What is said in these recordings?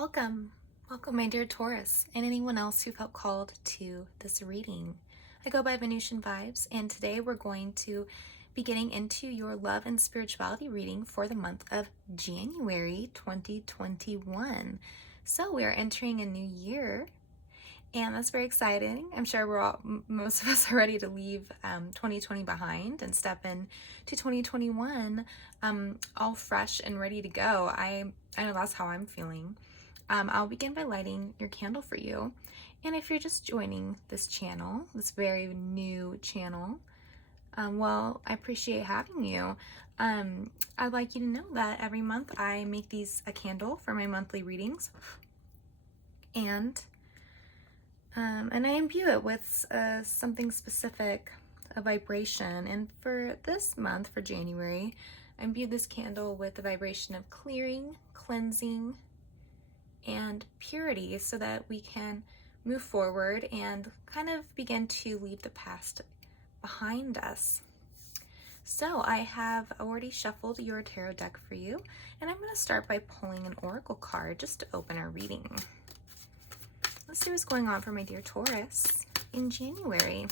Welcome, welcome my dear Taurus and anyone else who felt called to this reading. I go by Venusian Vibes, and today we're going to be getting into your love and spirituality reading for the month of January 2021. So we are entering a new year, and that's very exciting. I'm sure most of us are ready to leave 2020 behind and step in to 2021 all fresh and ready to go. I know that's how I'm feeling. I'll begin by lighting your candle for you. And if you're just joining this channel, this very new channel, well, I appreciate having you. I'd like you to know that every month I make a candle for my monthly readings. And I imbue it with something specific, a vibration. And for this month, for January, I imbued this candle with the vibration of clearing, cleansing, and purity, so that we can move forward and kind of begin to leave the past behind us. So I have already shuffled your tarot deck for you, and I'm going to start by pulling an oracle card just to open our reading. Let's see what's going on for my dear Taurus in January.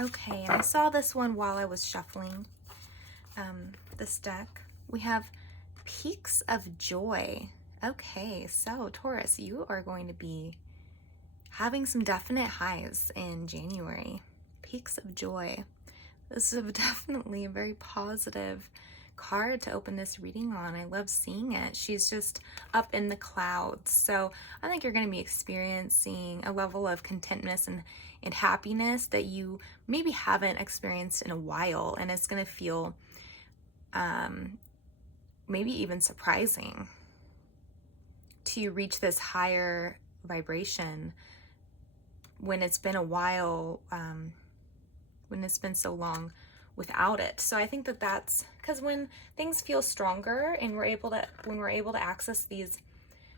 Okay, and I saw this one while I was shuffling this deck. We have Peaks of Joy. Okay, so Taurus, you are going to be having some definite highs in January. Peaks of Joy. This is definitely a very positive card to open this reading on. I love seeing it. She's just up in the clouds. So I think you're going to be experiencing a level of contentness and happiness that you maybe haven't experienced in a while. And it's going to feel maybe even surprising to reach this higher vibration when it's been a while, when it's been so long without it. So I think that that's because when things feel stronger and when we're able to access these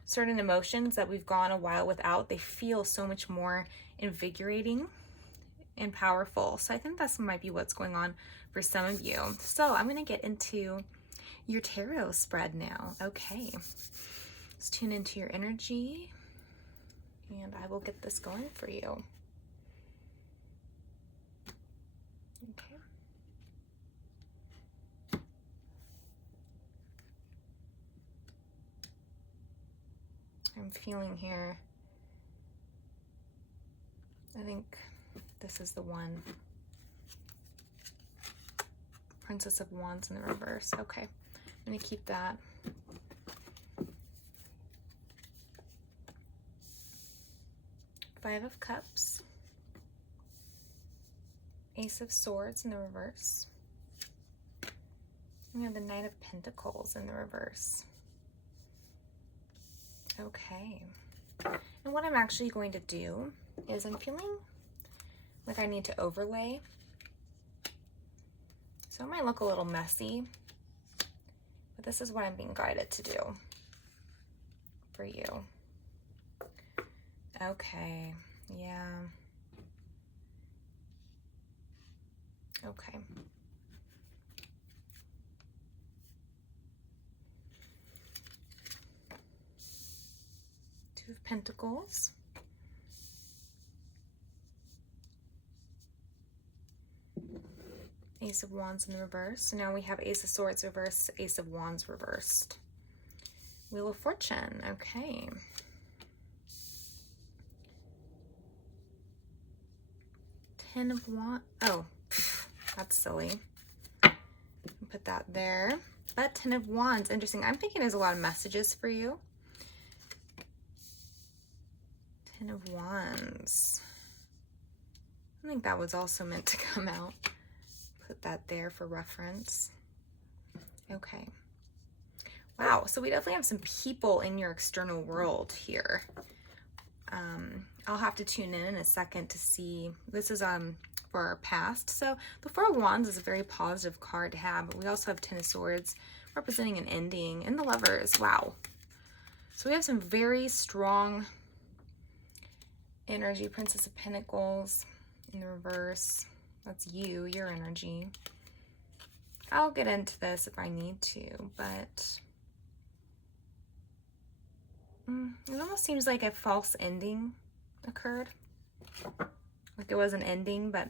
certain emotions that we've gone a while without, they feel so much more invigorating and powerful. So I think that's might be what's going on for some of you. So I'm going to get into your tarot spread now. Okay, let's tune into your energy, and I will get this going for you. Okay. I'm feeling here, I think this is the one. Princess of Wands in the reverse. Okay, I'm going to keep that. Five of Cups. Ace of Swords in the reverse. We have the Knight of Pentacles in the reverse. Okay. And what I'm actually going to do is I'm feeling like I need to overlay. So it might look a little messy, but this is what I'm being guided to do for you. Okay, yeah. Okay. Two of Pentacles. Ace of Wands in the reverse. So now we have Ace of Swords reversed, Ace of Wands reversed. Wheel of Fortune. Okay. Ten of Wands. Oh, that's silly. Put that there. That Ten of Wands, interesting. I'm thinking there's a lot of messages for you. Ten of Wands. I think that was also meant to come out. Put that there for reference. Okay. Wow, so we definitely have some people in your external world here. I'll have to tune in a second to see. This is for our past. So the Four of Wands is a very positive card to have, but we also have Ten of Swords representing an ending, and the Lovers. Wow. So we have some very strong energy. Princess of Pentacles in the reverse. That's you, your energy. I'll get into this if I need to, but it almost seems like a false ending occurred. Like it was an ending, but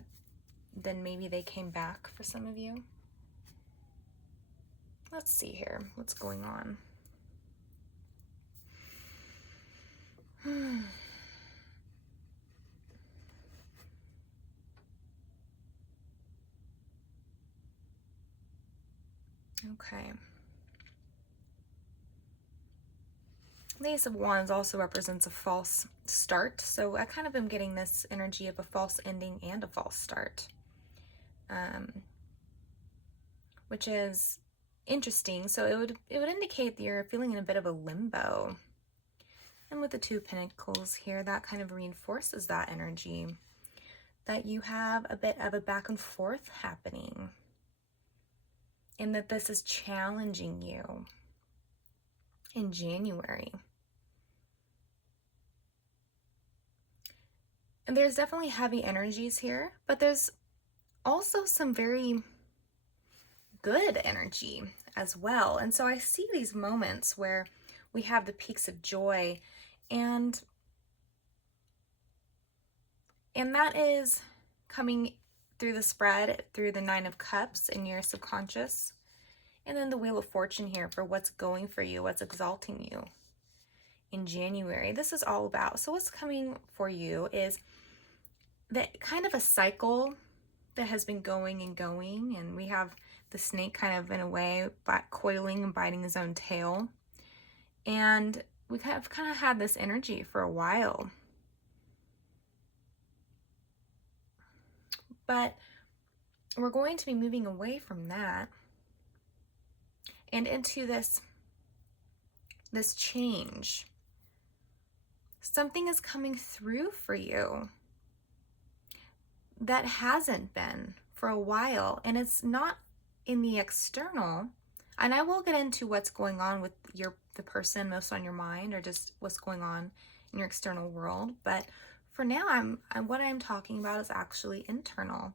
then maybe they came back for some of you. Let's see here. What's going on? Okay. The Ace of Wands also represents a false start, so I kind of am getting this energy of a false ending and a false start, which is interesting. So it would indicate that you're feeling in a bit of a limbo. And with the Two of Pentacles here, that kind of reinforces that energy, that you have a bit of a back and forth happening, and that this is challenging you in January. And there's definitely heavy energies here, but there's also some very good energy as well. And so I see these moments where we have the peaks of joy, and that is coming through the spread, through the Nine of Cups in your subconscious, and then the Wheel of Fortune here for what's going for you, what's exalting you in January. This is all about. So what's coming for you is that kind of a cycle that has been going and going, and we have the snake kind of in a way coiling and biting his own tail, and we kind of had this energy for a while, but we're going to be moving away from that and into this change. Something is coming through for you that hasn't been for a while, and it's not in the external. And I will get into what's going on with the person most on your mind, or just what's going on in your external world. But for now, what I'm talking about is actually internal.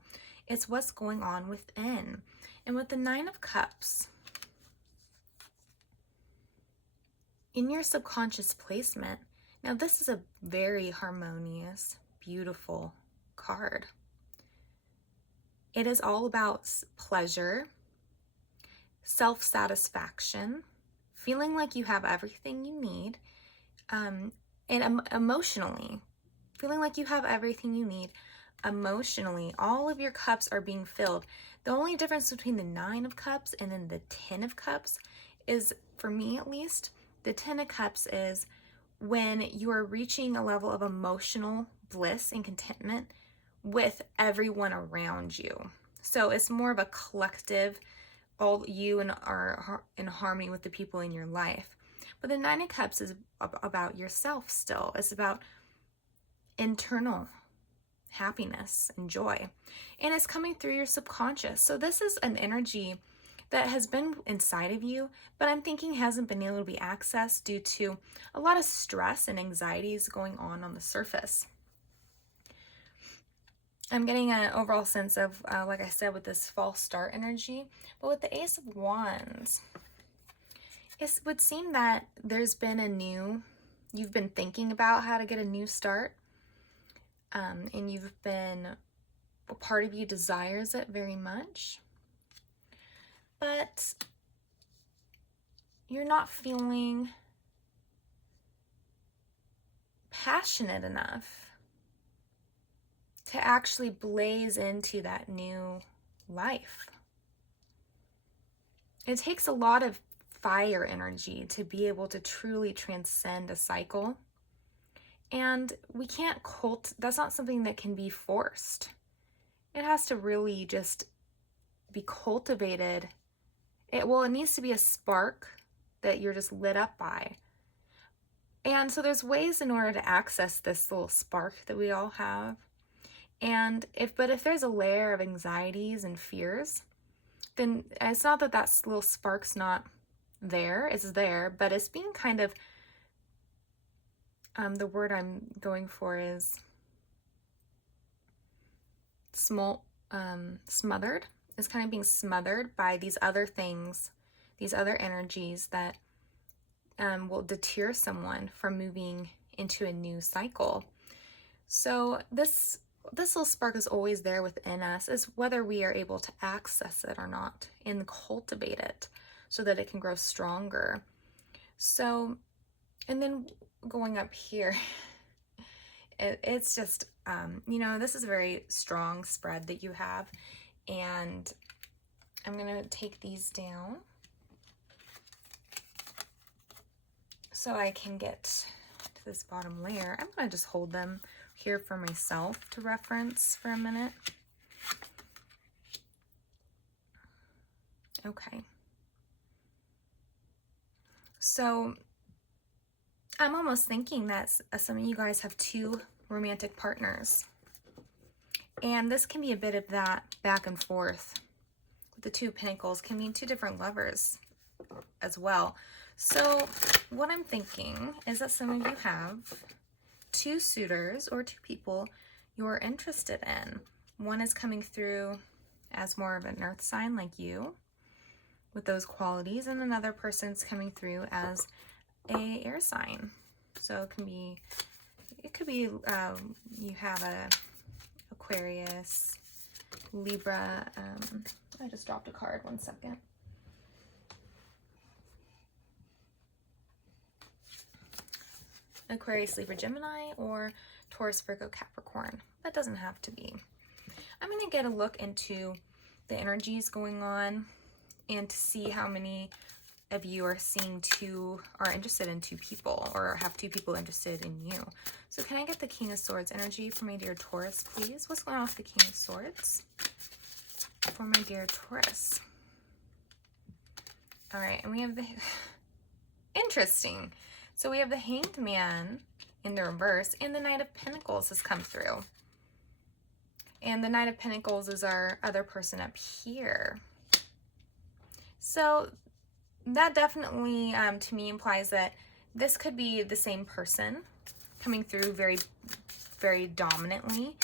It's what's going on within. And with the Nine of Cups in your subconscious placement, now this is a very harmonious, beautiful card. It is all about pleasure, self-satisfaction, feeling like you have everything you need, and emotionally, feeling like you have everything you need emotionally. All of your cups are being filled. The only difference between the Nine of Cups and then the Ten of Cups is, for me at least, the Ten of Cups is when you are reaching a level of emotional bliss and contentment with everyone around you. So it's more of a collective, all you and are in harmony with the people in your life. But the Nine of Cups is about yourself still. It's about internal happiness and joy. And it's coming through your subconscious. So this is an energy that has been inside of you, but I'm thinking hasn't been able to be accessed due to a lot of stress and anxieties going on the surface. I'm getting an overall sense of, like I said, with this false start energy, but with the Ace of Wands, it would seem that there's been you've been thinking about how to get a new start, and a part of you desires it very much, but you're not feeling passionate enough to actually blaze into that new life. It takes a lot of fire energy to be able to truly transcend a cycle. And we can't that's not something that can be forced. It has to really just be cultivated. It needs to be a spark that you're just lit up by. And so there's ways in order to access this little spark that we all have. And if there's a layer of anxieties and fears, then it's not that little spark's not there. It's there, but it's being kind of, the word I'm going for is smothered. is kind of being smothered by these other things, these other energies that will deter someone from moving into a new cycle. So this little spark is always there within us, is whether we are able to access it or not and cultivate it so that it can grow stronger. So, and then going up here, it's just, you know, this is a very strong spread that you have, and I'm going to take these down so I can get to this bottom layer. I'm going to just hold them here for myself to reference for a minute. Okay. So I'm almost thinking that some of you guys have two romantic partners. And this can be a bit of that back and forth. The Two of Pentacles can mean two different lovers as well. So what I'm thinking is that some of you have two suitors or two people you're interested in. One is coming through as more of an earth sign like you with those qualities, and another person's coming through as a air sign. So it could be you have a Aquarius, Libra. I just dropped a card, 1 second. Aquarius, Libra, Gemini, or Taurus, Virgo, Capricorn. That doesn't have to be. I'm going to get a look into the energies going on and to see how many of you are interested in two people, or have two people interested in you. So can I get the King of Swords energy for my dear Taurus, please? What's going on with the King of Swords for my dear Taurus? All right, and we have the interesting. So we have the Hanged Man in the reverse, and the Knight of Pentacles has come through. And the Knight of Pentacles is our other person up here. So that definitely, to me, implies that this could be the same person coming through very, very dominantly.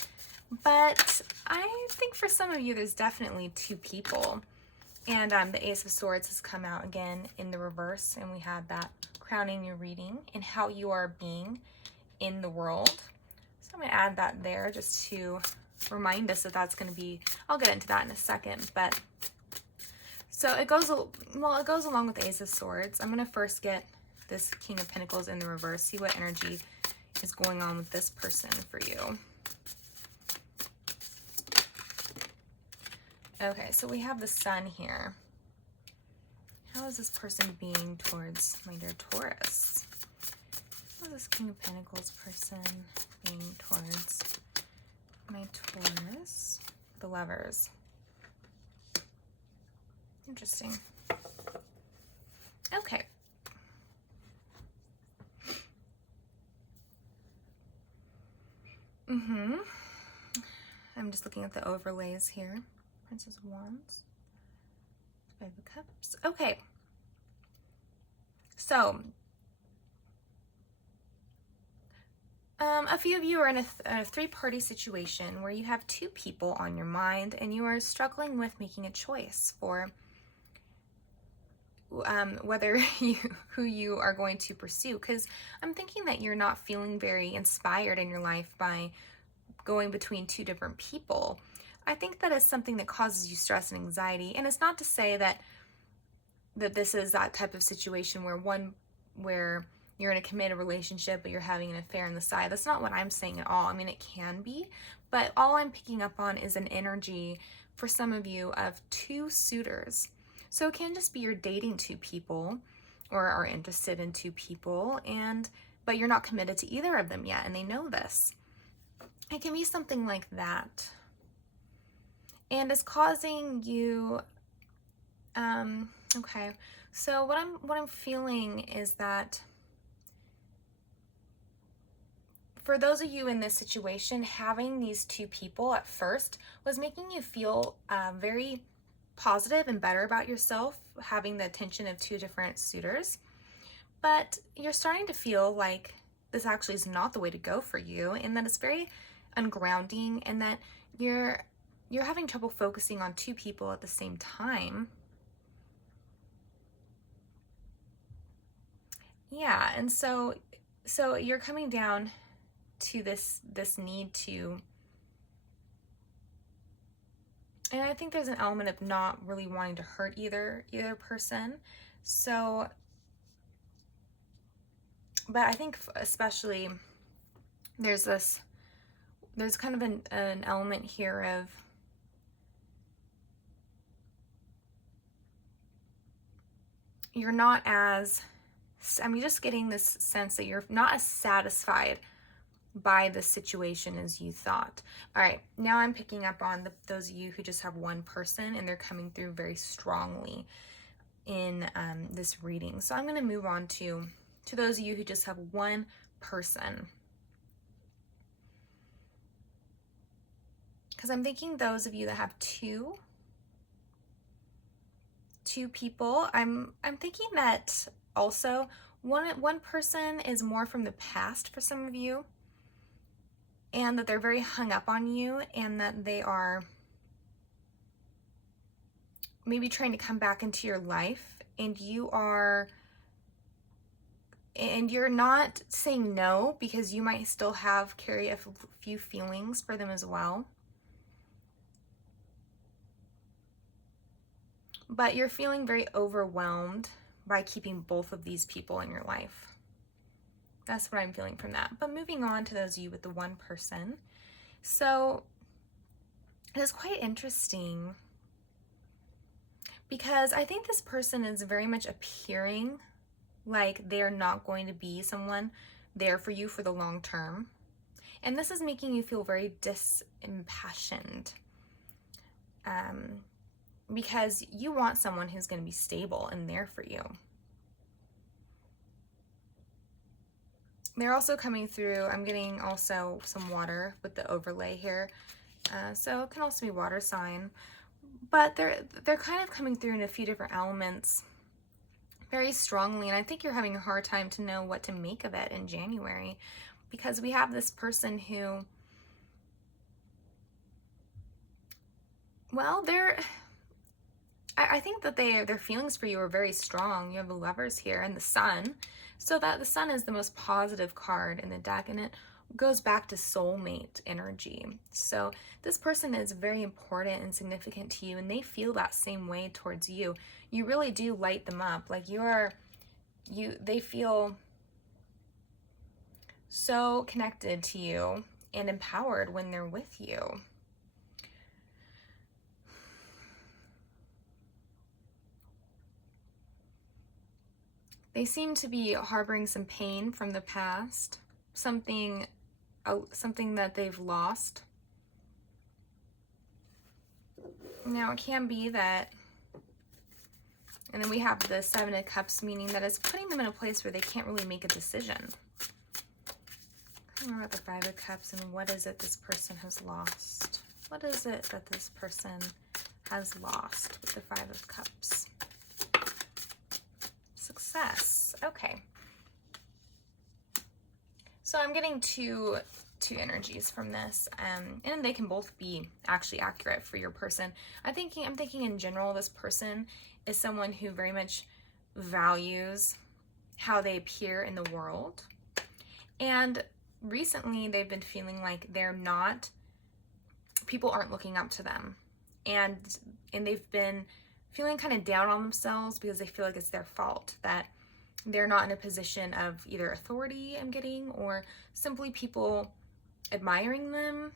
But I think for some of you, there's definitely two people. And the Ace of Swords has come out again in the reverse, and we had that crowning your reading and how you are being in the world. So I'm going to add that there just to remind us that that's going to be, I'll get into that in a second, but so it goes along with the Ace of Swords. I'm going to first get this King of Pentacles in the reverse, see what energy is going on with this person for you. Okay, so we have the Sun here. How is this person being towards my dear Taurus? How is this King of Pentacles person being towards my Taurus? The Lovers. Interesting. Okay. I'm just looking at the overlays here. Princess of Wands. Five of Cups. Okay. So, a few of you are in a three-party situation where you have two people on your mind and you are struggling with making a choice for whether who you are going to pursue, because I'm thinking that you're not feeling very inspired in your life by going between two different people. I think that is something that causes you stress and anxiety, and it's not to say that this is that type of situation where you're in a committed relationship but you're having an affair on the side. That's not what I'm saying at all. I mean, it can be, but all I'm picking up on is an energy for some of you of two suitors. So it can just be you're dating two people or are interested in two people, but you're not committed to either of them yet, and they know this. It can be something like that. And it's causing you, okay, so what I'm feeling is that for those of you in this situation, having these two people at first was making you feel very positive and better about yourself, having the attention of two different suitors. But you're starting to feel like this actually is not the way to go for you, and that it's very ungrounding, and that you're you're having trouble focusing on two people at the same time. Yeah, and so you're coming down to this need to, and I think there's an element of not really wanting to hurt either person. So, but I think especially there's kind of an element here of you're not as, I'm just getting this sense that you're not as satisfied by the situation as you thought. All right, now I'm picking up on those of you who just have one person and they're coming through very strongly in this reading. So I'm going to move on to those of you who just have one person. Because I'm thinking those of you that have two people, I'm thinking that also one person is more from the past for some of you, and that they're very hung up on you, and that they are maybe trying to come back into your life, and you're not saying no, because you might still carry a few feelings for them as well. But you're feeling very overwhelmed by keeping both of these people in your life. That's what I'm feeling from that. But moving on to those of you with the one person. So it is quite interesting because I think this person is very much appearing like they're not going to be someone there for you for the long term. And this is making you feel very disimpassioned. Because you want someone who's going to be stable and there for you. They're also coming through, I'm getting also some water with the overlay here. So it can also be water sign. But they're kind of coming through in a few different elements very strongly. And I think you're having a hard time to know what to make of it in January. Because we have this person who, well, I think that their feelings for you are very strong. You have the Lovers here and the Sun. So that the Sun is the most positive card in the deck, and it goes back to soulmate energy. So this person is very important and significant to you, and they feel that same way towards you. You really do light them up. Like they feel so connected to you and empowered when they're with you. They seem to be harboring some pain from the past, something that they've lost. Now it can be that, and then we have the Seven of Cups, meaning that it's putting them in a place where they can't really make a decision. What about the Five of Cups, and what is it this person has lost? What is it that this person has lost with the Five of Cups? Success. Okay. So I'm getting two energies from this, and they can both be actually accurate for your person. I'm thinking in general, this person is someone who very much values how they appear in the world, and recently they've been feeling like people aren't looking up to them, and they've been feeling kind of down on themselves because they feel like it's their fault, that they're not in a position of either authority, I'm getting, or simply people admiring them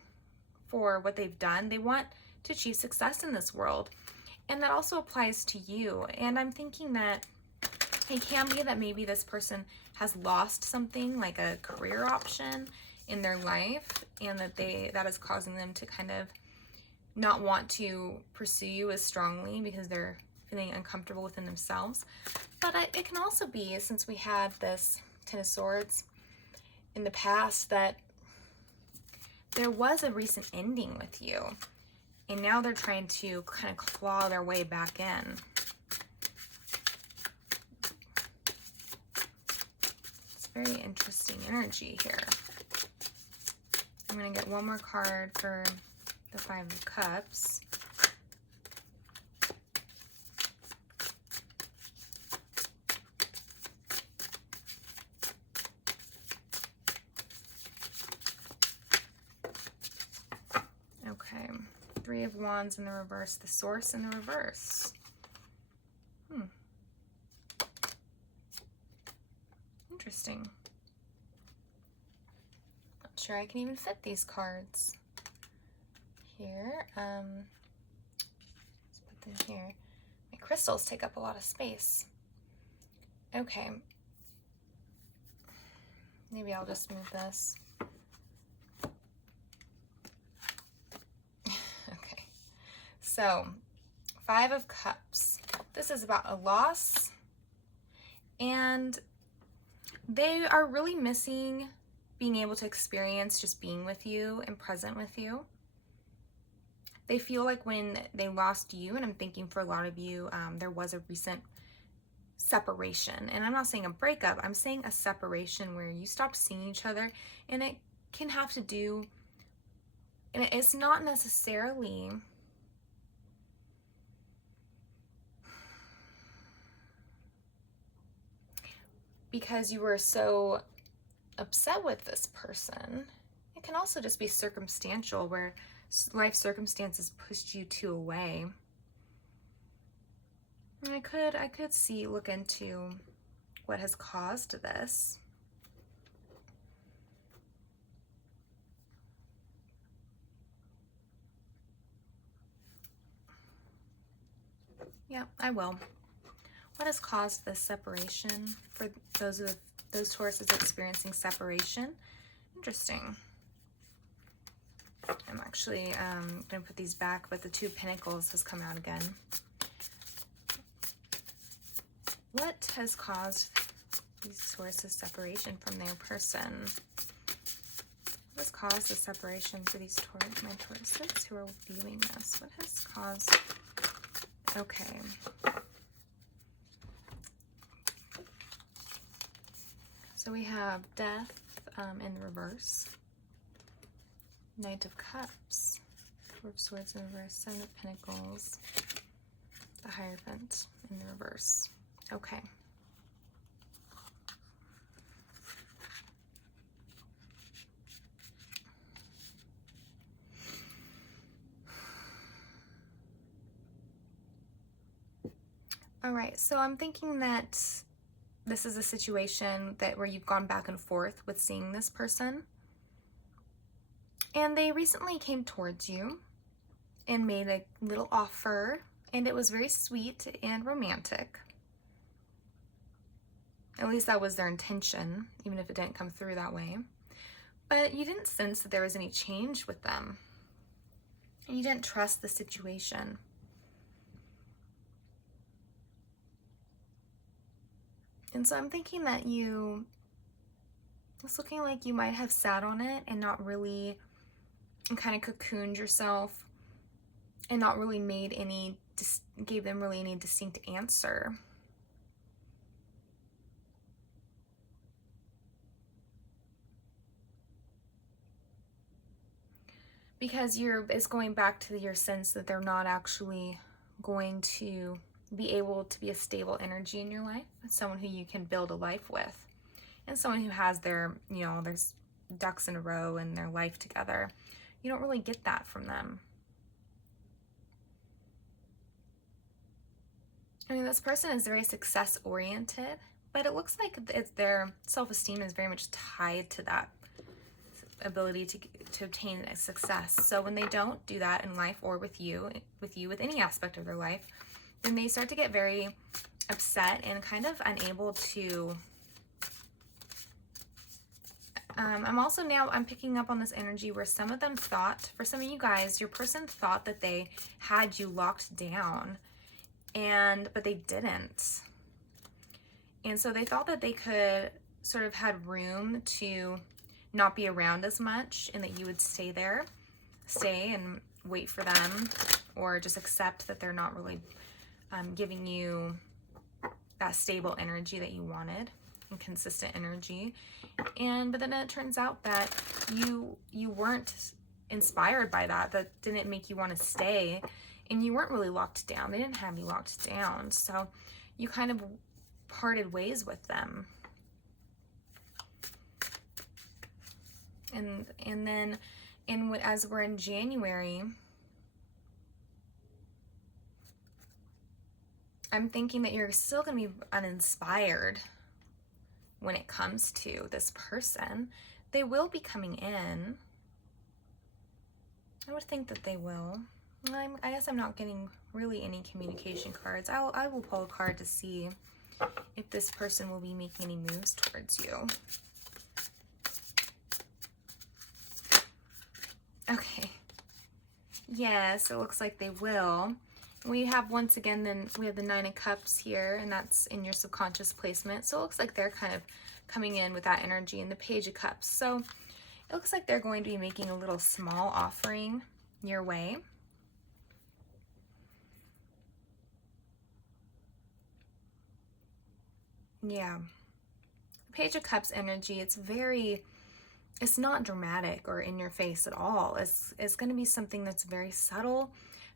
for what they've done. They want to achieve success in this world. And that also applies to you. And I'm thinking that it can be that maybe this person has lost something like a career option in their life, and that is causing them to kind of not want to pursue you as strongly because they're feeling uncomfortable within themselves. But it can also be, since we had this Ten of Swords in the past, that there was a recent ending with you, and now they're trying to kind of claw their way back in. It's very interesting energy here. I'm going to get one more card for the Five of Cups. Okay, Three of Wands in the reverse, the Source in the reverse. Interesting. Not sure I can even fit these cards here. Let's put them here. My crystals take up a lot of space. Okay. Maybe I'll just move this. Okay. So, Five of Cups. This is about a loss, and they are really missing being able to experience just being with you and present with you. They feel like when they lost you, and I'm thinking for a lot of you, there was a recent separation. And I'm not saying a breakup, I'm saying a separation where you stopped seeing each other, and it can have to do, and it's not necessarily because you were so upset with this person. It can also just be circumstantial, where life circumstances pushed you two away. And I could look into what has caused this. Yeah, I will. What has caused this separation for those Tauruses experiencing separation? Interesting. I'm actually going to put these back, but the Two of Pentacles has come out again. What has caused these Tauruses separation from their person? What has caused the separation for these my Tauruses who are viewing this? What has caused? Okay. So we have Death in the reverse, Knight of Cups, Four of Swords in the reverse, Seven of Pentacles, the Hierophant in the reverse. Okay. All right, so I'm thinking that this is a situation where you've gone back and forth with seeing this person. And they recently came towards you and made a little offer, and it was very sweet and romantic. At least that was their intention, even if it didn't come through that way. But you didn't sense that there was any change with them. And you didn't trust the situation. And so I'm thinking that it's looking like you might have sat on it and not really, and kind of cocooned yourself and not really gave them really any distinct answer. Because it's going back to your sense that they're not actually going to be able to be a stable energy in your life, someone who you can build a life with, and someone who has their ducks in a row and their life together. You don't really get that from them. I mean, this person is very success oriented, but it looks like their self-esteem is very much tied to that ability to obtain a success. So when they don't do that in life, or with any aspect of their life, then they start to get very upset and kind of unable to. I'm picking up on this energy where some of them thought, for some of you guys, your person thought that they had you locked down, but they didn't. And so they thought that they could sort of had room to not be around as much, and that you would stay and wait for them, or just accept that they're not really giving you that stable energy that you wanted, and consistent energy. But then it turns out that you weren't inspired by that, that didn't make you want to stay, and you weren't really locked down. They didn't have you locked down, so you kind of parted ways with them. And then as we're in January, I'm thinking that you're still going to be uninspired when it comes to this person. They will be coming in. I would think that they will. I guess I'm not getting really any communication cards. I will pull a card to see if this person will be making any moves towards you. Okay. Yes, it looks like they will. We have, once again, then we have the Nine of Cups here, and that's in your subconscious placement. So it looks like they're kind of coming in with that energy, and the Page of Cups. So it looks like they're going to be making a little small offering your way. Yeah. Page of Cups energy, it's not dramatic or in your face at all. It's going to be something that's very subtle,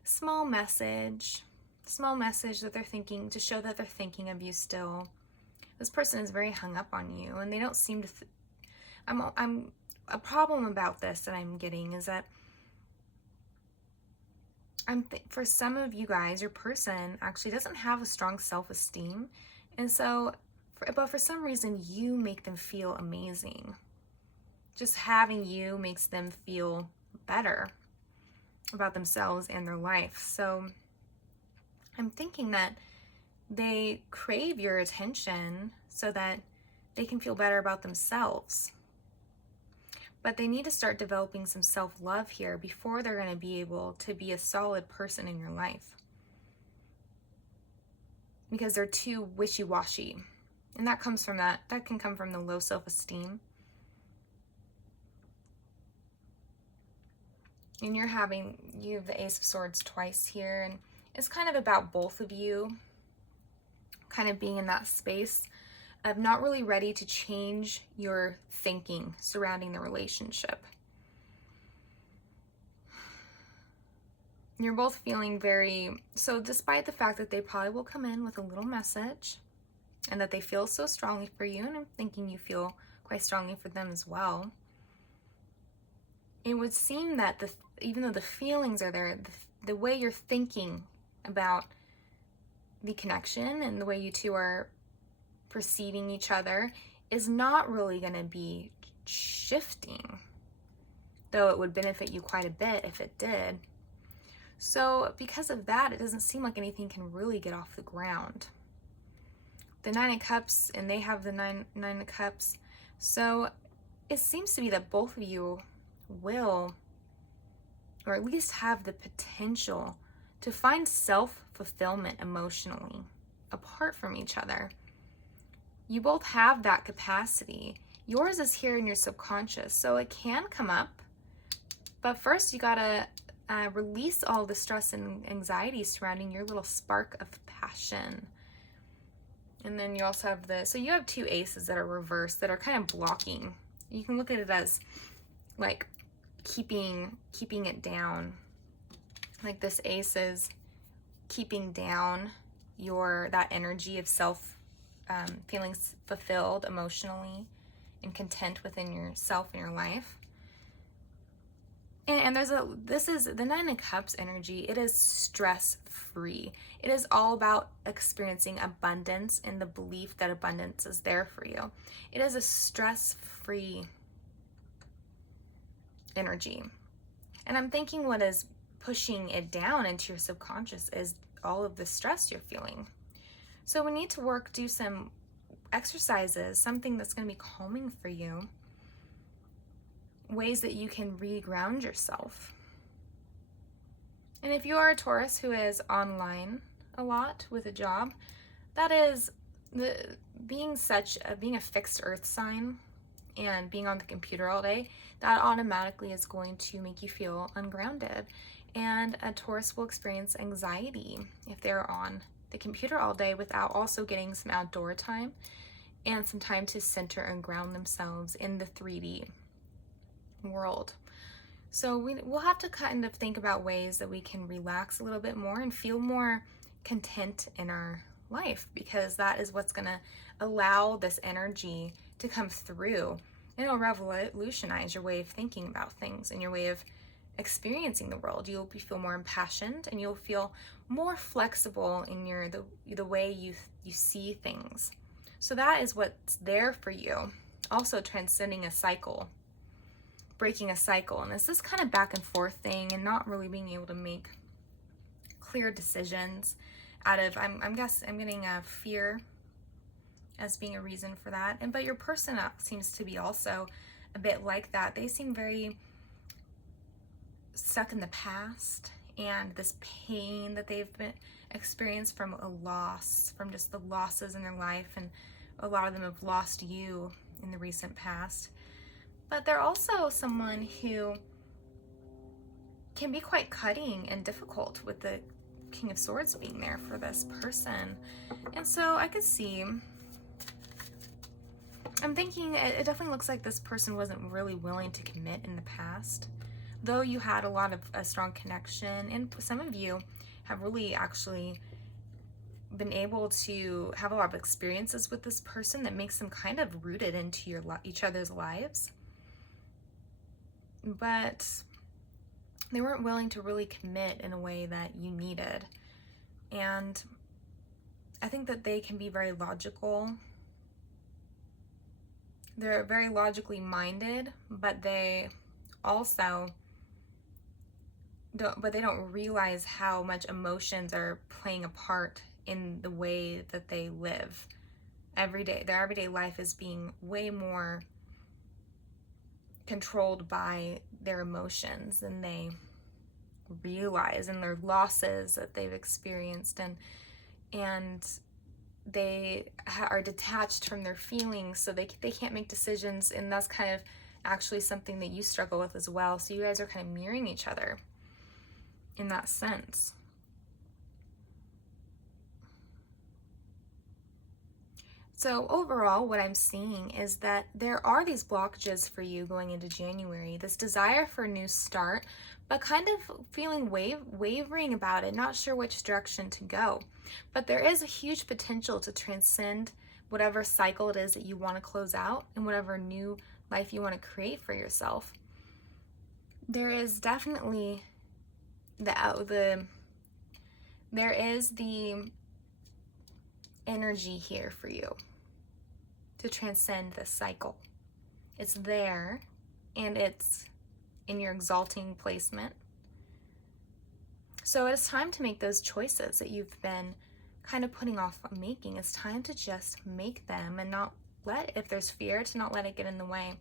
small message that they're thinking, to show that they're thinking of you still. This person is very hung up on you, and they don't seem to a problem about this that I'm getting is that for some of you guys, your person actually doesn't have a strong self-esteem, and so but for some reason you make them feel amazing. Just having you makes them feel better about themselves and their life. So I'm thinking that they crave your attention so that they can feel better about themselves. But they need to start developing some self-love here before they're going to be able to be a solid person in your life. Because they're too wishy-washy. And that can come from the low self-esteem. And you have the Ace of Swords twice here, and it's kind of about both of you kind of being in that space of not really ready to change your thinking surrounding the relationship. You're both feeling so despite the fact that they probably will come in with a little message and that they feel so strongly for you, and I'm thinking you feel quite strongly for them as well, it would seem that even though the feelings are there, the way you're thinking about the connection and the way you two are perceiving each other is not really going to be shifting, though it would benefit you quite a bit if it did. So because of that, it doesn't seem like anything can really get off the ground. The Nine of Cups, and they have the nine of Cups, so it seems to be that both of you will, or at least have the potential to find self-fulfillment emotionally apart from each other. You both have that capacity. Yours is here in your subconscious, so it can come up, but first you gotta release all the stress and anxiety surrounding your little spark of passion. And then you also have so you have two aces that are reversed that are kind of blocking. You can look at it as like keeping it down. Like this ace is keeping down that energy of feeling fulfilled emotionally and content within yourself and your life. And this is the Nine of Cups energy. It is stress-free. It is all about experiencing abundance and the belief that abundance is there for you. It is a stress-free energy. And I'm thinking what is pushing it down into your subconscious is all of the stress you're feeling. So we need to do some exercises, something that's going to be calming for you. Ways that you can reground yourself. And if you are a Taurus who is online a lot with a job, that is being a fixed earth sign and being on the computer all day, that automatically is going to make you feel ungrounded. And a Taurus will experience anxiety if they're on the computer all day without also getting some outdoor time and some time to center and ground themselves in the 3D world. So we'll have to kind of think about ways that we can relax a little bit more and feel more content in our life, because that is what's going to allow this energy to come through. And it'll revolutionize your way of thinking about things and your way of experiencing the world. You'll feel more impassioned, and you'll feel more flexible in the way you see things. So that is what's there for you. Also transcending a cycle, breaking a cycle. And it's this kind of back and forth thing, and not really being able to make clear decisions out of, I'm getting a fear as being a reason for that. But your person seems to be also a bit like that. They seem very stuck in the past and this pain that they've been experienced from a loss, from just the losses in their life, and a lot of them have lost you in the recent past. But they're also someone who can be quite cutting and difficult, with the King of Swords being there for this person. And so I could see, I'm thinking it definitely looks like this person wasn't really willing to commit in the past, though you had a strong connection, and some of you have really actually been able to have a lot of experiences with this person that makes them kind of rooted into each other's lives. But they weren't willing to really commit in a way that you needed. And I think that they can be very logical. They're very logically minded, but they also don't realize how much emotions are playing a part in the way that they live every day. Their everyday life is being way more controlled by their emotions than they realize, and their losses that they've experienced, and they are detached from their feelings, so they can't make decisions. And that's kind of actually something that you struggle with as well. So you guys are kind of mirroring each other in that sense. So overall, what I'm seeing is that there are these blockages for you going into January, this desire for a new start, but kind of feeling wavering about it, not sure which direction to go. But there is a huge potential to transcend whatever cycle it is that you want to close out, and whatever new life you want to create for yourself. There is definitely the energy here for you to transcend this cycle. It's there, and it's in your exalting placement. So it's time to make those choices that you've been kind of putting off making. It's time to just make them, and not if there's fear, to not let it get in the way.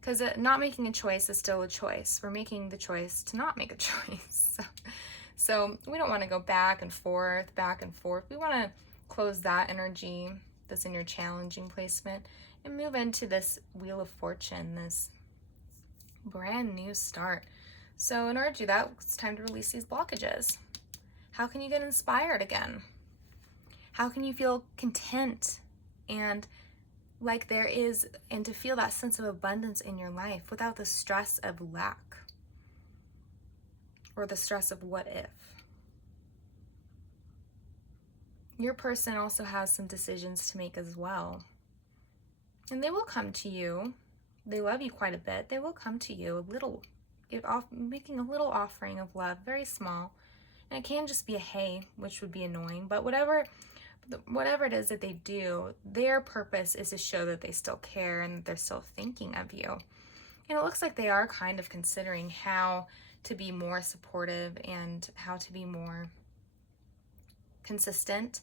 Because not making a choice is still a choice. We're making the choice to not make a choice. So we don't want to go back and forth. We want to close that energy that's in your challenging placement and move into this Wheel of Fortune, this brand new start. So in order to do that, it's time to release these blockages. How can you get inspired again? How can you feel content and like there is, and to feel that sense of abundance in your life without the stress of lack or the stress of what if? Your person also has some decisions to make as well. And they will come to you. They love you quite a bit. They will come to you making a little offering of love, very small. And it can just be a hey, which would be annoying. But whatever it is that they do, their purpose is to show that they still care and that they're still thinking of you. And it looks like they are kind of considering how to be more supportive and how to be more consistent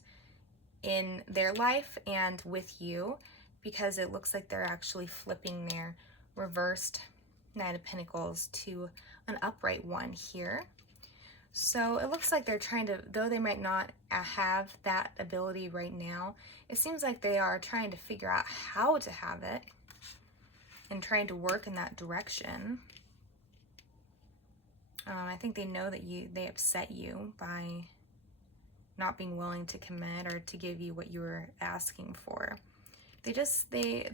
in their life and with you, because it looks like they're actually flipping their reversed Knight of Pentacles to an upright one here. So it looks like they're trying to, though they might not have that ability right now, it seems like they are trying to figure out how to have it and trying to work in that direction. I think they know that they upset you by not being willing to commit or to give you what you were asking for. They're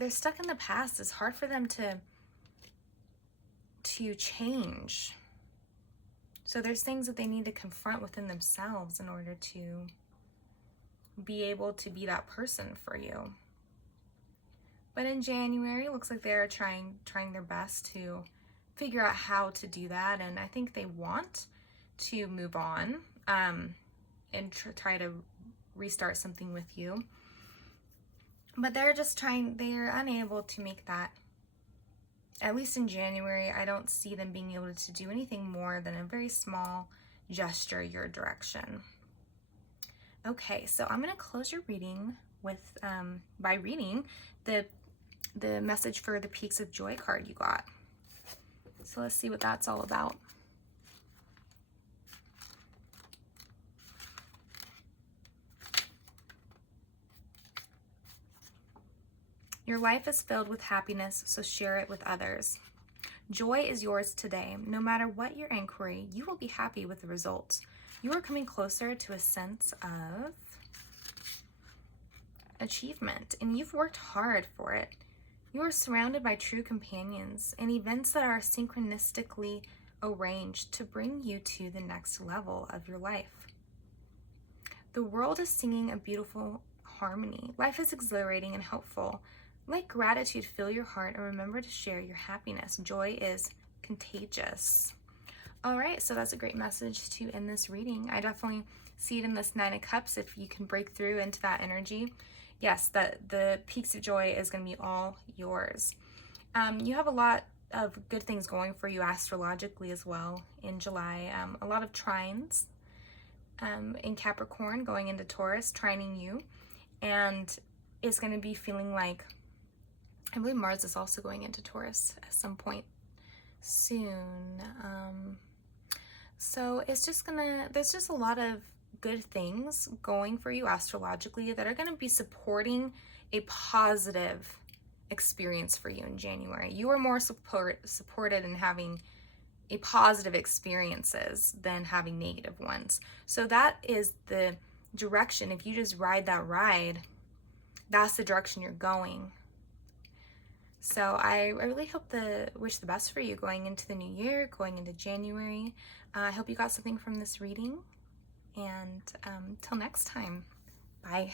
stuck in the past. It's hard for them to to change. So there's things that they need to confront within themselves in order to be able to be that person for you. But in January, it looks like they're trying their best to figure out how to do that, and I think they want to move on and try to restart something with you. But they're unable to make that. At least in January, I don't see them being able to do anything more than a very small gesture your direction. Okay, so I'm going to close your reading with by reading the message for the Peaks of Joy card you got. So let's see what that's all about. Your life is filled with happiness, so share it with others. Joy is yours today. No matter what your inquiry, you will be happy with the results. You are coming closer to a sense of achievement, and you've worked hard for it. You are surrounded by true companions and events that are synchronistically arranged to bring you to the next level of your life. The world is singing a beautiful harmony. Life is exhilarating and hopeful. Let gratitude fill your heart and remember to share your happiness. Joy is contagious. All right, so that's a great message to end this reading. I definitely see it in this Nine of Cups if you can break through into that energy. Yes, the Peaks of Joy is going to be all yours. You have a lot of good things going for you astrologically as well in July. A lot of trines in Capricorn going into Taurus, trining you. And it's going to be feeling like, I believe Mars is also going into Taurus at some point soon. So it's just there's just a lot of good things going for you astrologically that are going to be supporting a positive experience for you in January. You are more supported in having a positive experiences than having negative ones. So that is the direction. If you just ride that ride, that's the direction you're going. So I really wish the best for you going into the new year, going into January. I hope you got something from this reading. And till next time, bye.